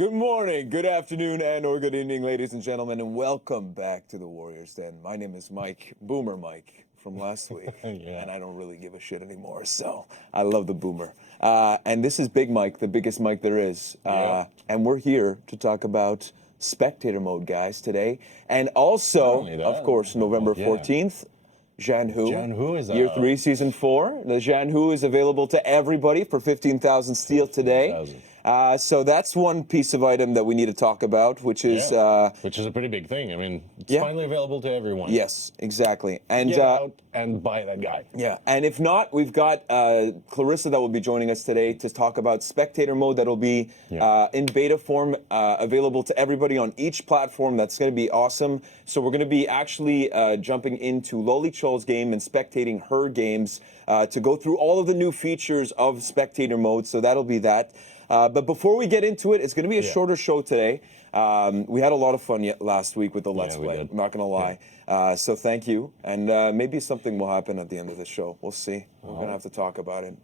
Good morning, good afternoon, and/or good evening, ladies and gentlemen, and welcome back to the Warriors Den. My name is Mike, Boomer Mike, from last week, and I don't really give a shit anymore, so I love the Boomer. And this is Big Mike, the biggest Mike there is, and we're here to talk about Spectator Mode, guys, today, and also, of course, November 14th. Janhu is Year 3, Season 4. The Janhu is available to everybody for 15,000 steel today. So that's one piece of item that we need to talk about, which is a pretty big thing. I mean, it's finally available to everyone. Yes, exactly. And get out and buy that guy. Yeah, and if not, we've got Clarissa that will be joining us today to talk about Spectator Mode that'll be in beta form, available to everybody on each platform. That's going to be awesome. So we're going to be actually jumping into Loli Chol's game and spectating her games to go through all of the new features of Spectator Mode. So that'll be that. But before we get into it, it's going to be a shorter show today. We had a lot of fun last week with the Let's Play. I'm not going to lie. So thank you. And maybe something will happen at the end of the show. We'll see. We're going to have to talk about it.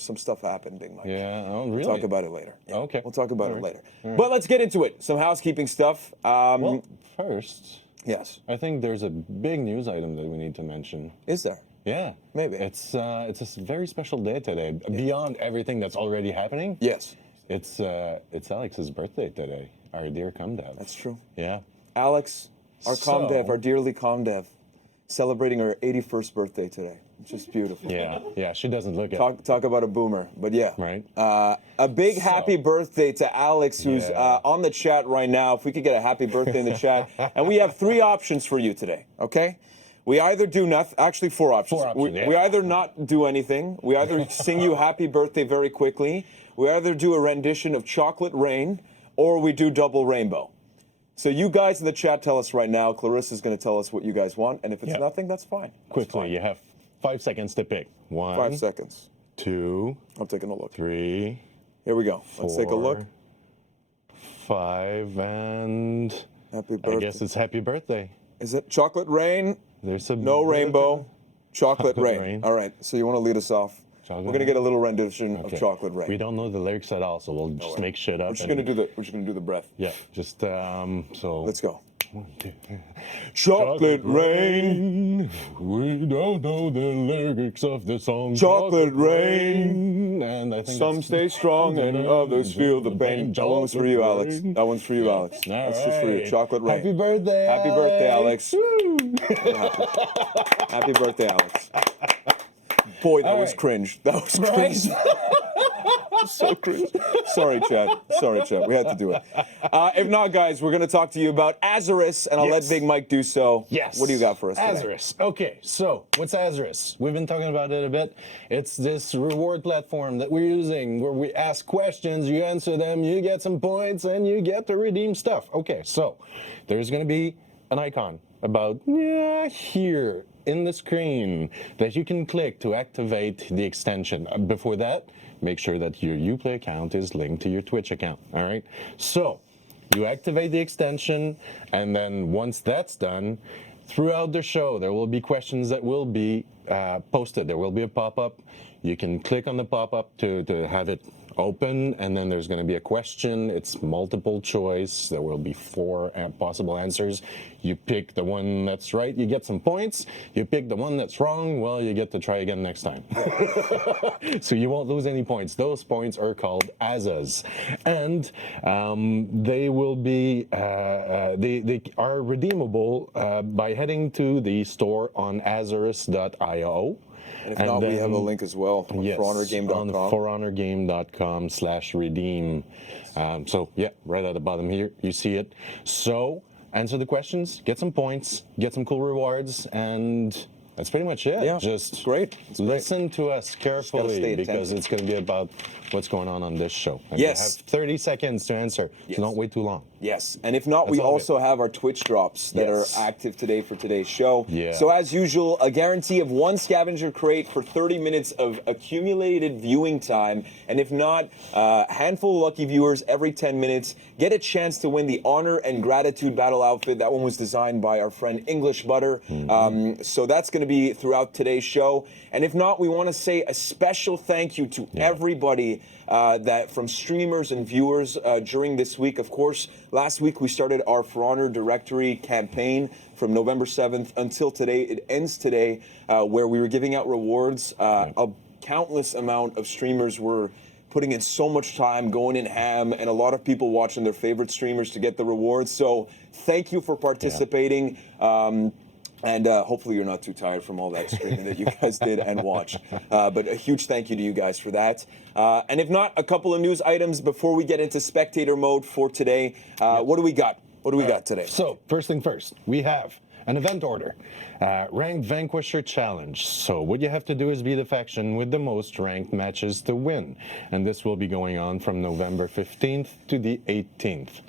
Some stuff happened, Big Mike. Yeah, oh, really? We'll talk about it later. Yeah, okay. We'll talk about it later. But let's get into it. Some housekeeping stuff. Well, first, yes. I think there's a big news item that we need to mention. Is there? Yeah. Maybe. It's a very special day today. Beyond everything that's already happening. Yes. It's Alex's birthday today. Our dear Comdev. That's true. Yeah. Alex, our Comdev, our dearly Comdev, celebrating her 81st birthday today. Just beautiful. Yeah, she doesn't look it. Talk about a boomer, but yeah. Right. A big happy birthday to Alex, who's on the chat right now. If we could get a happy birthday in the chat. And we have 3 options for you today, okay? We either do nothing, actually 4 options. 4 options, we either not do anything, we either sing you happy birthday very quickly, we either do a rendition of Chocolate Rain, or we do Double Rainbow. So you guys in the chat tell us right now. Clarissa's going to tell us what you guys want, and if it's nothing, that's fine. Quickly, you have 5 seconds to pick. 1, 5 seconds. 2. I'm taking a look. 3. Here we go. Let's take a look. 5, and happy birthday. I guess it's happy birthday. Is it Chocolate Rain? There's a no rainbow. Chocolate Rain. All right. So you want to lead us off? We're going to get a little rendition of Chocolate Rain. We don't know the lyrics at all, so we'll just make shit up. We're just going to do the breath. Yeah, just so. Let's go. 1, 2. Chocolate Rain. We don't know the lyrics of the song. Chocolate Rain. And I think some stay strong and others feel the pain. That one's for you, Alex. That one's for you, Alex. That's just for you. Chocolate Rain. Happy birthday. Happy birthday, Alex. Happy birthday, Alex. Boy, that was cringe. That was cringe. So cringe. Sorry, Chad. We had to do it. If not, guys, we're going to talk to you about Azarus, and I'll let Big Mike do so. Yes. What do you got for us today? Azarus. Okay, so what's Azarus? We've been talking about it a bit. It's this reward platform that we're using where we ask questions, you answer them, you get some points, and you get to redeem stuff. Okay, so there's going to be an icon about here in the screen that you can click to activate the extension. Before that, make sure that your Uplay account is linked to your Twitch account. All right. So you activate the extension, and then once that's done, throughout the show there will be questions that will be posted. There will be a pop-up. You can click on the pop-up to have it open, and then there's going to be a question. It's multiple choice. There will be 4 possible answers. You pick the one that's right, you get some points. You pick the one that's wrong, well, you get to try again next time. So you won't lose any points. Those points are called Azas, and they will be they are redeemable by heading to the store on azarus.io. And if not, we have a link as well on forhonorgame.com. On forhonorgame.com/redeem. So, yeah, right at the bottom here, you see it. So, answer the questions, get some points, get some cool rewards, and that's pretty much it. Yeah, just great. Listen to us carefully because it's going to be about what's going on this show. And yes. You have 30 seconds to answer, so don't wait too long. Yes, and if not, That's we all of it. also have our Twitch drops that Yes. are active today for today's show. Yeah. So as usual, a guarantee of 1 scavenger crate for 30 minutes of accumulated viewing time, and if not, a handful of lucky viewers every 10 minutes get a chance to win the Honor and Gratitude Battle outfit. That one was designed by our friend English Butter. So that's going to be throughout today's show. And if not, we want to say a special thank you to everybody that from streamers and viewers during this week. Of course, last week we started our For Honor Directory campaign from November 7th until today. It ends today, where we were giving out rewards. A countless amount of streamers were putting in so much time, going in ham, and a lot of people watching their favorite streamers to get the rewards. So thank you for participating. And hopefully you're not too tired from all that streaming that you guys did and watched. But a huge thank you to you guys for that. And if not, a couple of news items before we get into spectator mode for today. What do we got? What do we got today? So, first thing first, we have an event order. Ranked Vanquisher Challenge. So what you have to do is be the faction with the most ranked matches to win. And this will be going on from November 15th to the 18th.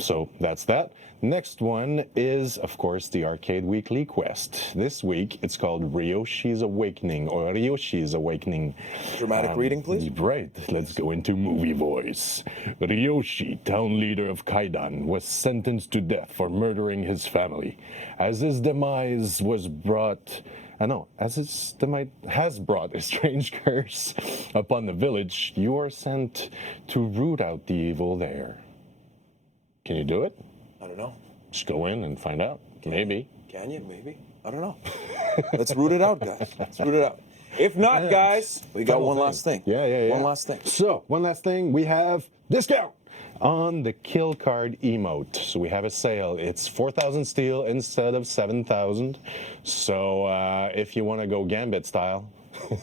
So that's that. Next one is, of course, the Arcade Weekly Quest. This week, it's called Ryoshi's Awakening, or Ryoshi's Awakening. Dramatic reading, please. Right, let's go into movie voice. Ryoshi, town leader of Kaidan, was sentenced to death for murdering his family. As his demise was brought... has brought a strange curse upon the village, you are sent to root out the evil there. Can you do it? I don't know. Just go in and find out. Maybe. Can you? Maybe. I don't know. Let's root it out, guys. Let's root it out. If not, guys, we got one last thing. Yeah. One last thing. So, one last thing, we have discount on the kill card emote. So we have a sale. It's 4,000 steel instead of 7,000. So if you want to go Gambit style,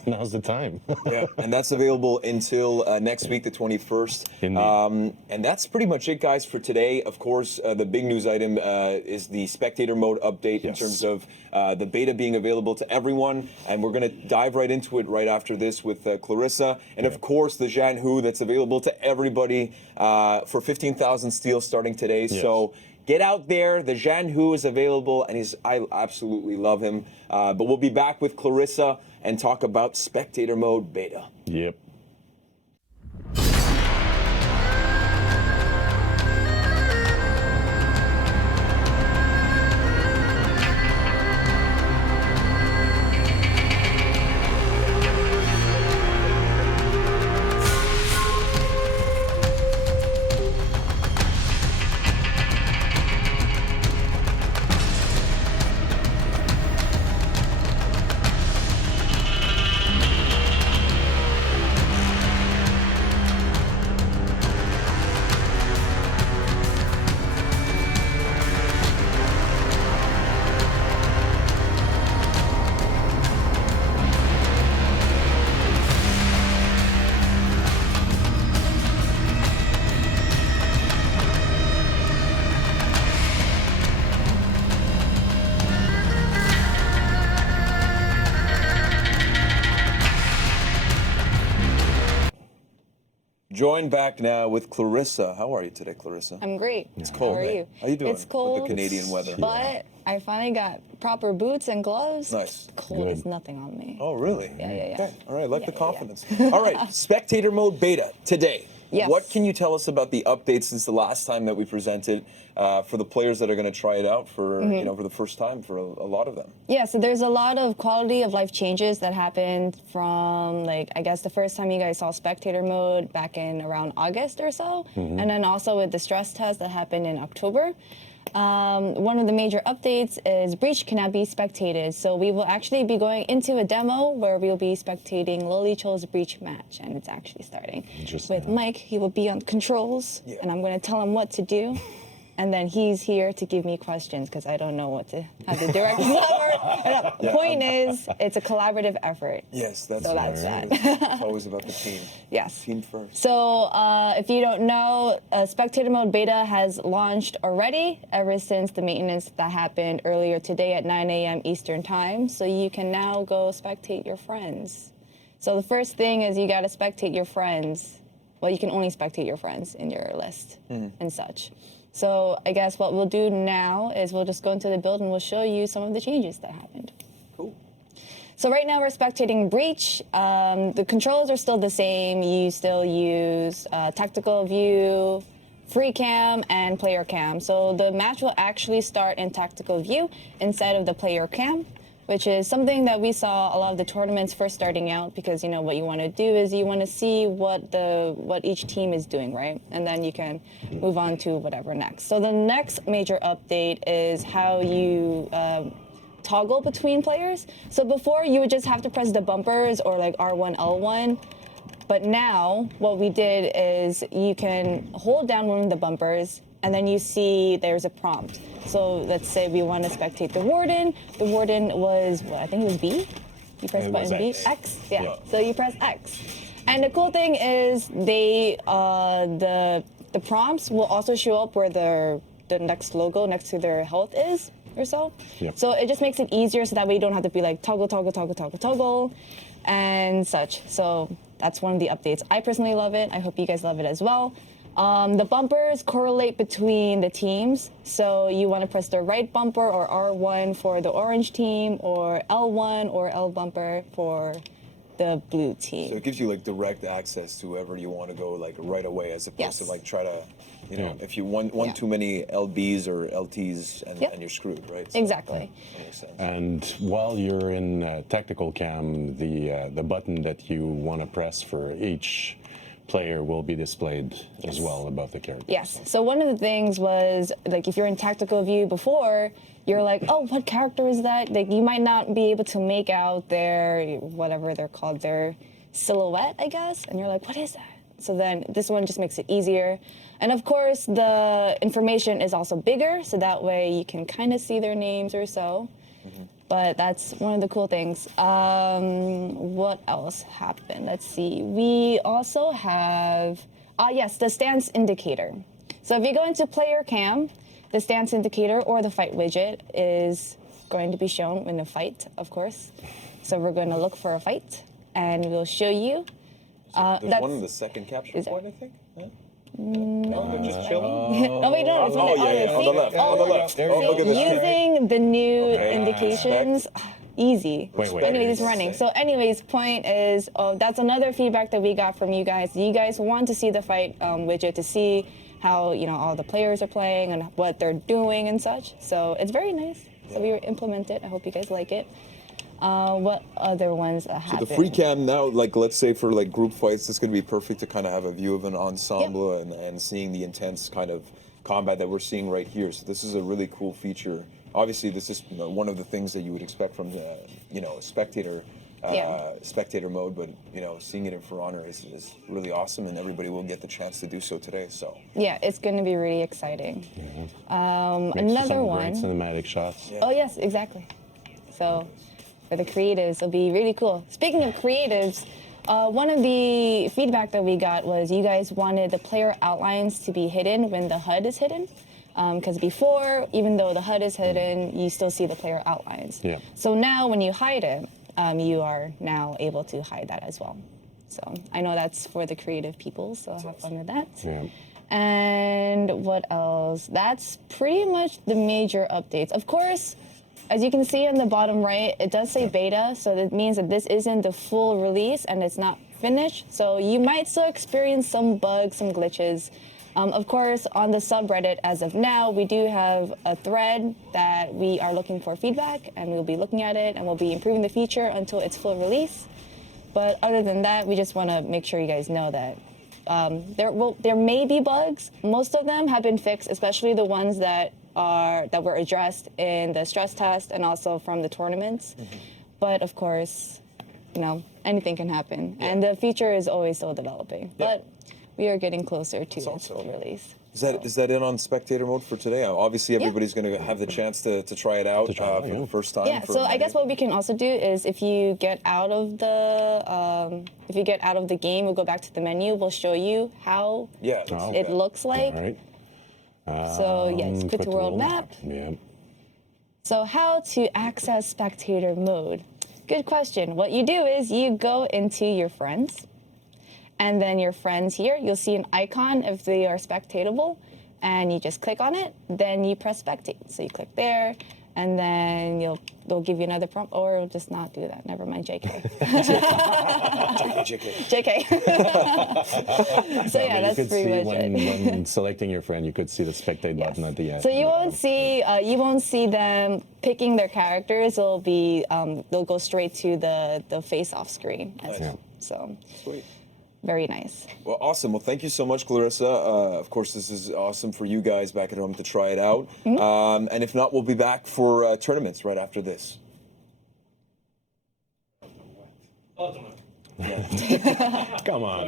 now's the time. Yeah, and that's available until next week, the 21st. And that's pretty much it, guys, for today. Of course, the big news item is the spectator mode update in terms of the beta being available to everyone. And we're going to dive right into it right after this with Clarissa. And of course, the Jan Hu that's available to everybody for 15,000 steel starting today. Yes. So get out there. The Jan Hu is available, and I absolutely love him. But we'll be back with Clarissa and talk about spectator mode beta. Yep. Joined back now with Clarissa. How are you today, Clarissa? I'm great. It's cold. How are you? How you doing? It's cold. With the Canadian weather. But I finally got proper boots and gloves. Nice. Cold is nothing on me. Oh, really? Yeah. Okay. All right. I like the Yeah. confidence. All right. Spectator mode beta today. Yes. What can you tell us about the updates since the last time that we presented for the players that are going to try it out for for the first time for a lot of them? Yeah, so there's a lot of quality of life changes that happened from, like, I guess the first time you guys saw spectator mode back in around August or so. And then also with the stress test that happened in October. One of the major updates is Breach cannot be spectated. So we will actually be going into a demo where we'll be spectating Lily Cho's Breach match, and it's actually starting. With Mike, he will be on controls, and I'm going to tell him what to do. And then he's here to give me questions because I don't know how the directions work. The point is, it's a collaborative effort. Yes, that's So right. that's that. It's always about the team. Yes. Team first. So if you don't know, spectator mode beta has launched already ever since the maintenance that happened earlier today at 9 a.m. Eastern time. So you can now go spectate your friends. So the first thing is you got to spectate your friends. well, you can only spectate your friends in your list and such. So I guess what we'll do now is we'll just go into the build and we'll show you some of the changes that happened. Cool. So right now we're spectating Breach. The controls are still the same. You still use tactical view, free cam, and player cam. So the match will actually start in tactical view instead of the player cam, which is something that we saw a lot of the tournaments first starting out, because you know what you want to do is you want to see what each team is doing, right? And then you can move on to whatever next. So the next major update is how you toggle between players. So before you would just have to press the bumpers or like R1, L1. But now what we did is you can hold down one of the bumpers and then you see there's a prompt. So let's say we want to spectate the warden. The warden was, I think it was B. You press button B, X. Yeah. So you press X. And the cool thing is the prompts will also show up where the next logo next to their health is or so. Yep. So it just makes it easier so that way you don't have to be like toggle and such. So that's one of the updates. I personally love it. I hope you guys love it as well. The bumpers correlate between the teams. So you want to press the right bumper or R1 for the orange team, or L1 or L bumper for the blue team. So it gives you like direct access to whoever you want to go like right away, as opposed to like try to, you know, if you want too many LBs or LTs and you're screwed, right? So, exactly. that makes sense. And while you're in tactical cam, the button that you want to press for each player will be displayed as well above the character. Yes. So one of the things was, like, if you're in tactical view before, you're like, oh, what character is that? Like, you might not be able to make out their, whatever they're called, their silhouette, I guess. And you're like, what is that? So then this one just makes it easier. And of course, the information is also bigger, so that way you can kind of see their names or so. But that's one of the cool things. What else happened? Let's see. We also have, yes, the stance indicator. So if you go into player cam, the stance indicator or the fight widget is going to be shown in a fight, of course. So we're going to look for a fight, and we'll show you. There's one in the second capture point, I think. Yeah? No, they're just chilling. Oh wait, no, it's Oh, yeah, on the left. On the left. Oh, look at this. Using the new Okay. indications, easy. Wait. Anyways, it's running. So anyways, point is, that's another feedback that we got from you guys. You guys want to see the fight widget to see how, you know, all the players are playing and what they're doing and such. So it's very nice. So we implement it. I hope you guys like it. What other ones happen? The free cam now, like let's say for like group fights, it's going to be perfect to kind of have a view of an ensemble and seeing the intense kind of combat that we're seeing right here. So this is a really cool feature. Obviously, this is one of the things that you would expect from spectator mode, but seeing it in For Honor is really awesome, and everybody will get the chance to do so today. So yeah, it's going to be really exciting. Makes Another some one. great cinematic shots. Oh yes, exactly. So for the creatives, it'll be really cool. Speaking of creatives, one of the feedback that we got was you guys wanted the player outlines to be hidden when the HUD is hidden. Because before, even though the HUD is hidden, you still see the player outlines. Yeah. So now when you hide it, you are now able to hide that as well. So I know that's for the creative people, so have fun with that. Yeah. And what else? That's pretty much the major updates. Of course, as you can see on the bottom right, it does say beta, so that means that this isn't the full release and it's not finished. So you might still experience some bugs, some glitches. Of course, on the subreddit, as of now, we do have a thread that we are looking for feedback, and we'll be looking at it, and we'll be improving the feature until it's full release. But other than that, we just want to make sure you guys know that there may be bugs. Most of them have been fixed, especially the ones that were addressed in the stress test and also from the tournaments. But of course, anything can happen, and the feature is always still developing. But we are getting closer to its full release. Is that in on spectator mode for today? Obviously, everybody's going to have the chance to try it out for the first time. Yeah. So I guess what we can also do is if you get out of the game, we'll go back to the menu. We'll show you how it looks like. All right. So yes, quit the world map. Yeah. So how to access spectator mode? Good question. What you do is you go into your friends, and then your friends here, you'll see an icon if they are spectatable, and you just click on it, then you press spectate. So you click there, and then they'll give you another prompt, or it'll just not do that. Never mind, JK. JK. So yeah, that's pretty much it. When selecting your friend, you could see the spectate button at the end. So you won't see them picking their characters. It'll be they'll go straight to the face-off screen. So Sweet. very nice. Well, awesome. Well, thank you so much, Clarissa. Of course, this is awesome for you guys back at home to try it out. And if not, we'll be back for tournaments right after this. Come on.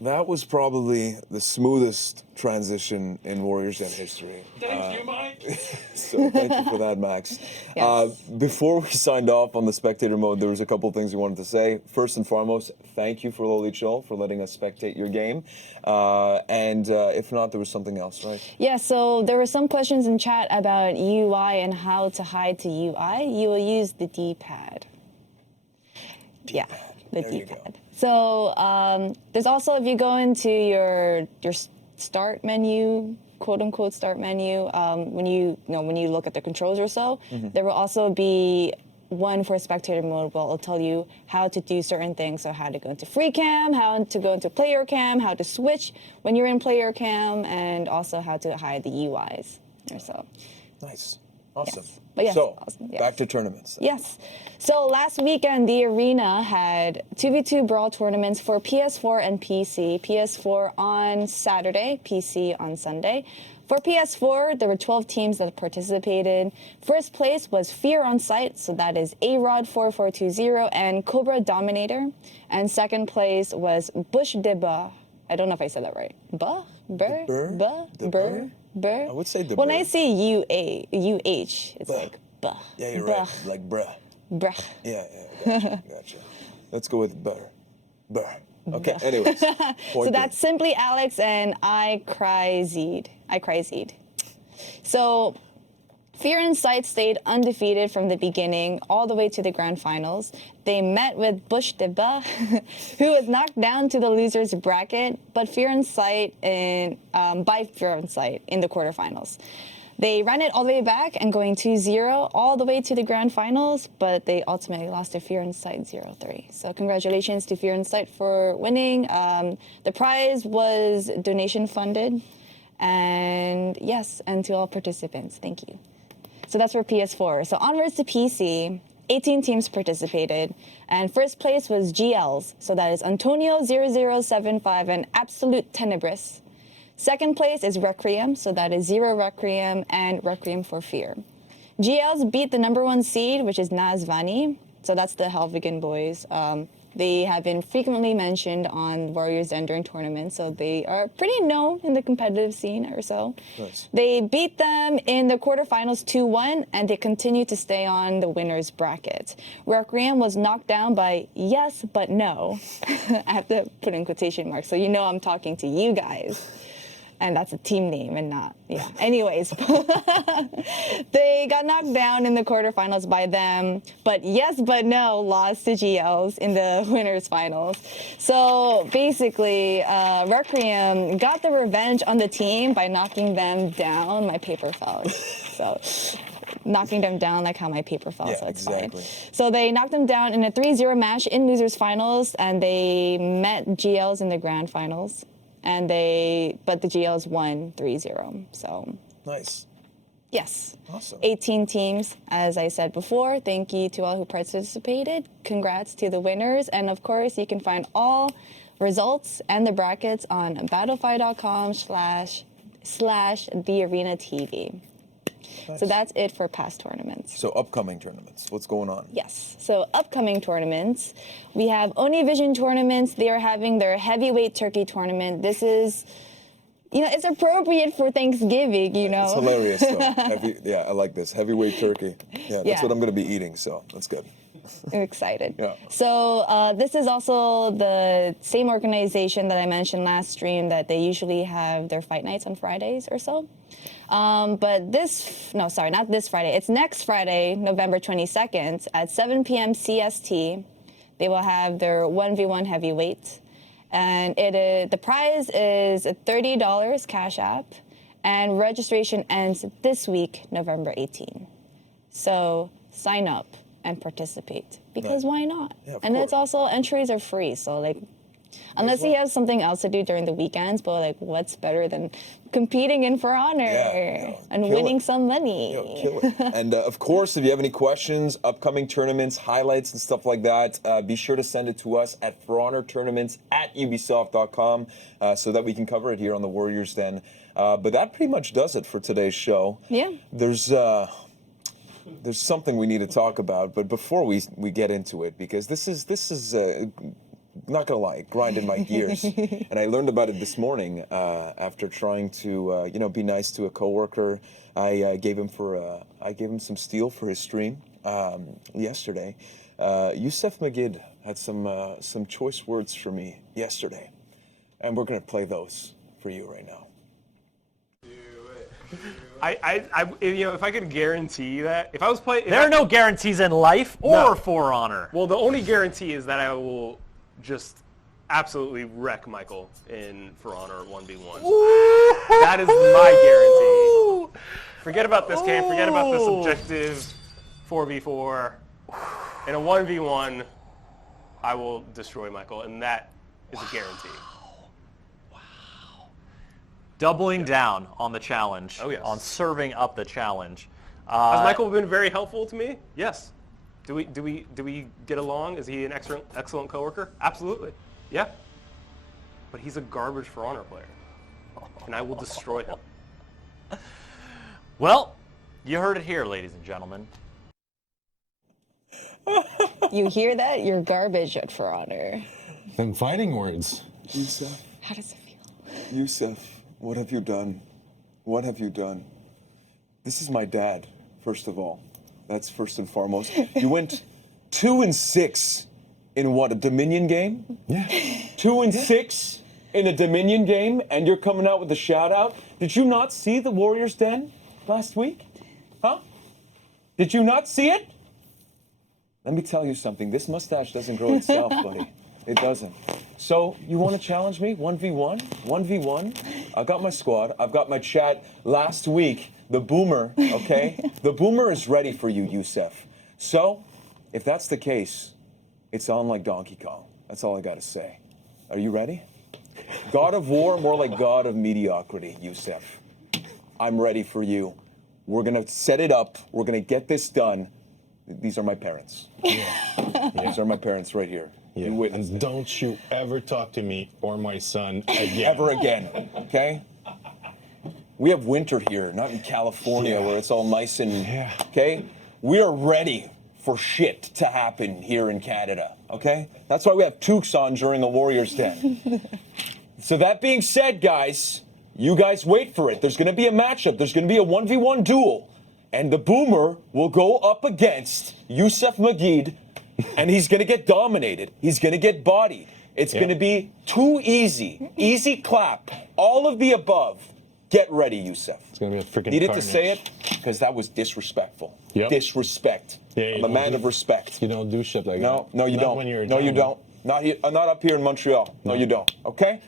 That was probably the smoothest transition in Warriors Den history. Thank you, Mike. So thank you for that, Max. Yes. Before we signed off on the spectator mode, there was a couple things we wanted to say. First and foremost, thank you for Loli Chol for letting us spectate your game. And if not, there was something else, right? Yeah, so there were some questions in chat about UI and how to hide to UI. You will use the D-pad. Yeah, the There you go. D-pad. So there's also, if you go into your start menu, quote unquote start menu, when you look at the controls or so, there will also be one for spectator mode where it'll tell you how to do certain things. So how to go into free cam, how to go into player cam, how to switch when you're in player cam, and also how to hide the UIs or so. Nice. Awesome. Yes. But yes, so, awesome, yes. back to tournaments. Yes. So last weekend, the Arena had 2v2 Brawl tournaments for PS4 and PC. PS4 on Saturday, PC on Sunday. For PS4, there were 12 teams that participated. First place was Fear on Sight, so that is A-Rod4420 and Cobra Dominator. And second place was Bush Deba. I don't know if I said that right. Burr? I would say the When burr. I say UH, it's Buh. like buh. Yeah, you're Buh. right. Like bruh. Bruh. Yeah, gotcha. Let's go with burr. Burr. Okay, anyways. So that's Simply Alex and I Cry Zed. So Fear and Sight stayed undefeated from the beginning all the way to the grand finals. They met with Bush Deba, who was knocked down to the losers bracket, but Fear and Sight by Fear and Sight in the quarterfinals. They ran it all the way back and going 2-0 all the way to the grand finals, but they ultimately lost to Fear and Sight 0-3. So congratulations to Fear and Sight for winning. The prize was donation funded, and yes, and to all participants, thank you. So that's for PS4. So onwards to PC, 18 teams participated, and first place was GLs. So that is Antonio 0075 and Absolute Tenebris. Second place is Requiem, so that is Zero Requiem and Requiem for Fear. GLs beat the number 1 seed, which is Nazvani. So that's the Helvigan boys. They have been frequently mentioned on Warriors Den during tournaments, so they are pretty known in the competitive scene or so. Nice. They beat them in the quarterfinals 2-1, and they continue to stay on the winner's bracket. Requiem was knocked down by yes, but no. I have to put in quotation marks, so you know I'm talking to you guys. And that's a team name and not, yeah. Anyways, they got knocked down in the quarterfinals by them, but yes, but no, lost to GLs in the winners finals. So basically, Requiem got the revenge on the team by knocking them down. My paper fell. So knocking them down like how my paper fell, Yeah, so it's exactly. fine. So they knocked them down in a 3-0 match in losers finals, and they met GLs in the grand finals. But the GLs won 3-0, so. Nice. Yes. Awesome. 18 teams, as I said before. Thank you to all who participated. Congrats to the winners. And of course, you can find all results and the brackets on battlefy.com/thearenatv. Nice. So that's it for past tournaments. So upcoming tournaments, what's going on? Yes. So upcoming tournaments, we have Onivision tournaments. They are having their heavyweight turkey tournament. This is, it's appropriate for Thanksgiving, It's hilarious, though. Yeah, I like this. Heavyweight turkey. Yeah, that's what I'm going to be eating, so that's good. I'm excited. Yeah. So this is also the same organization that I mentioned last stream that they usually have their fight nights on Fridays or so. But not this Friday. It's next Friday, November 22nd at 7 p.m. CST. They will have their 1v1 heavyweight. And the prize is $30 Cash App. And registration ends this week, November 18. So sign up and participate because why not? Yeah, and course. it's also entries are free, so unless he has something else to do during the weekends, but what's better than competing in For Honor and winning some money? Kill it. And of course, if you have any questions, upcoming tournaments, highlights, and stuff like that, be sure to send it to us at forhonortournaments@ubisoft.com so that we can cover it here on the Warriors Den. But that pretty much does it for today's show. Yeah. There's something we need to talk about, but before we get into it, because this is not gonna lie, grinding my gears, and I learned about it this morning after trying to be nice to a coworker. I gave him some steel for his stream yesterday. Yusef Magid had some choice words for me yesterday, and we're gonna play those for you right now. If I could guarantee that, if I was playing, There are no guarantees in life or For Honor. Well, the only guarantee is that I will just absolutely wreck Michael in For Honor 1v1. That is my guarantee. Forget about this game. Forget about the subjective 4v4. In a 1v1, I will destroy Michael, and that is a guarantee. Doubling down on the challenge, Oh, yes. on serving up the challenge. Has Michael been very helpful to me? Yes. Do we get along? Is he an excellent coworker? Absolutely. Yeah. But he's a garbage For Honor player, and I will destroy him. Well, you heard it here, ladies and gentlemen. You hear that? You're garbage at For Honor. Them fighting words. Yusef, How does it feel? Yusef, what have you done? What have you done? This is my dad, first of all. That's first and foremost. You went 2-6 in what, a Dominion game? Yeah. 2-6 in a Dominion game, and you're coming out with a shout out. Did you not see the Warriors Den last week? Huh? Did you not see it? Let me tell you something. This mustache doesn't grow itself, buddy. It doesn't. So you want to challenge me 1v1? 1v1? I've got my squad. I've got my chat. Last week, the Boomer, okay? The Boomer is ready for you, Yusef. So if that's the case, it's on like Donkey Kong. That's all I got to say. Are you ready? God of War, more like God of Mediocrity, Yusef. I'm ready for you. We're going to set it up. We're going to get this done. These are my parents. These are my parents right here. Yeah. You witness And it. don't you ever talk to me or my son again. Ever again, okay? We have winter here, not in California where it's all nice and, okay? We are ready for shit to happen here in Canada, okay? That's why we have toques on during the Warriors Den. So that being said, guys, you guys wait for it. There's gonna be a matchup. There's gonna be a 1v1 duel. And the Boomer will go up against Yusef Magid, and he's gonna get dominated. He's gonna get bodied. It's gonna be too easy. Easy clap. All of the above. Get ready, Yusef. It's gonna be a freaking Needed carnage. to say it because that was disrespectful. Yep. Disrespect. Yeah, you I'm a don't man do- of respect. You don't do shit like No, that. no, you Not don't. When you're No, you down. don't. Not here. Not up here in Montreal. No, you don't. Okay.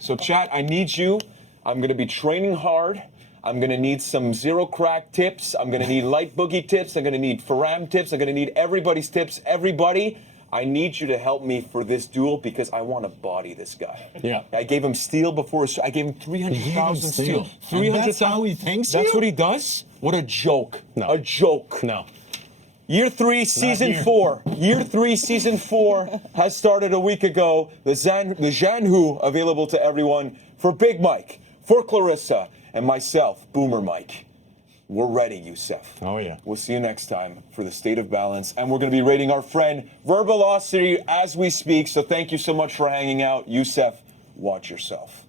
So, chat, I need you. I'm gonna be training hard. I'm gonna need some zero crack tips. I'm gonna need light boogie tips. I'm gonna need Faram tips. I'm gonna need everybody's tips. Everybody, I need you to help me for this duel because I want to body this guy. Yeah. I gave him steel before. I gave him 300,000 steel. And that's how he thinks That's you? what he does. What a joke. No. A joke. No. Year 3, season here. 4. Year 3, season 4 has started a week ago. The Janhu available to everyone for Big Mike, for Clarissa, and myself, Boomer Mike. We're ready, Youssef. Oh, yeah. We'll see you next time for the State of Balance. And we're going to be rating our friend Verbalocity as we speak. So thank you so much for hanging out. Youssef, watch yourself.